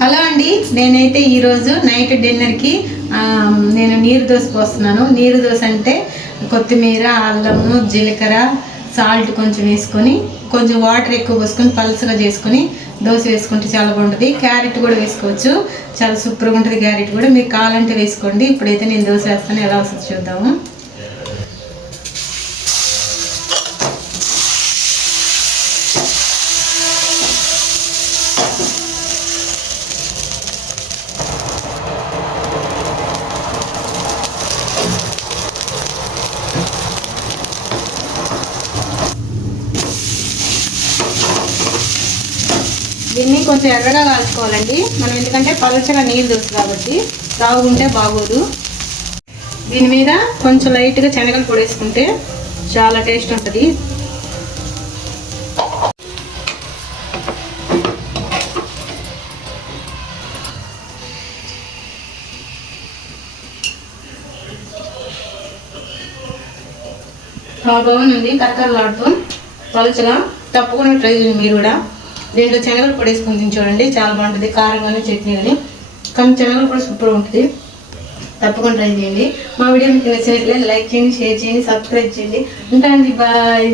Hello అండి, నేనైతే ఈరోజు నైట్ డిన్నర్కి నేను నీరు దోశ పోస్తున్నాను. నీరు దోశ అంటే కొత్తిమీర, అల్లము, జీలకర్ర, సాల్ట్ కొంచెం వేసుకొని, కొంచెం వాటర్ ఎక్కువ పోసుకొని పలుసగా చేసుకొని దోశ వేసుకుంటే చాలా బాగుంటుంది. క్యారెట్ కూడా వేసుకోవచ్చు, చాలా సూపర్గా ఉంటుంది. క్యారెట్ కూడా మీకు కావాలంటే వేసుకోండి. ఇప్పుడైతే నేను దోశ వేస్తాను, ఎలా వస్తుందో చూద్దాము. దీన్ని కొంచెం ఎర్రగా కాల్చుకోవాలండి మనం, ఎందుకంటే పలుచగా నీళ్ళు దోశ కాబట్టి తాగుంటే బాగోదు. దీని మీద కొంచెం లైట్గా శనగలు పొడి వేసుకుంటే చాలా టేస్ట్ ఉంటుంది. బాగుంది, కరకరలాడుతూ పలుచగా. తప్పకుండా ట్రై చేయండి మీరు కూడా. దీంట్లో శనగలు పొడి వేసుకుని చూడండి, చాలా బాగుంటుంది. కారం కానీ చట్నీ కానీ, కానీ శనగలు కూడా సూపర్ ఉంటుంది. తప్పకుండా ట్రై చేయండి. మా వీడియో మీకు నచ్చినట్లయితే లైక్ చేయండి, షేర్ చేయండి, సబ్స్క్రైబ్ చేయండి. ఉంటానండి, బాయ్.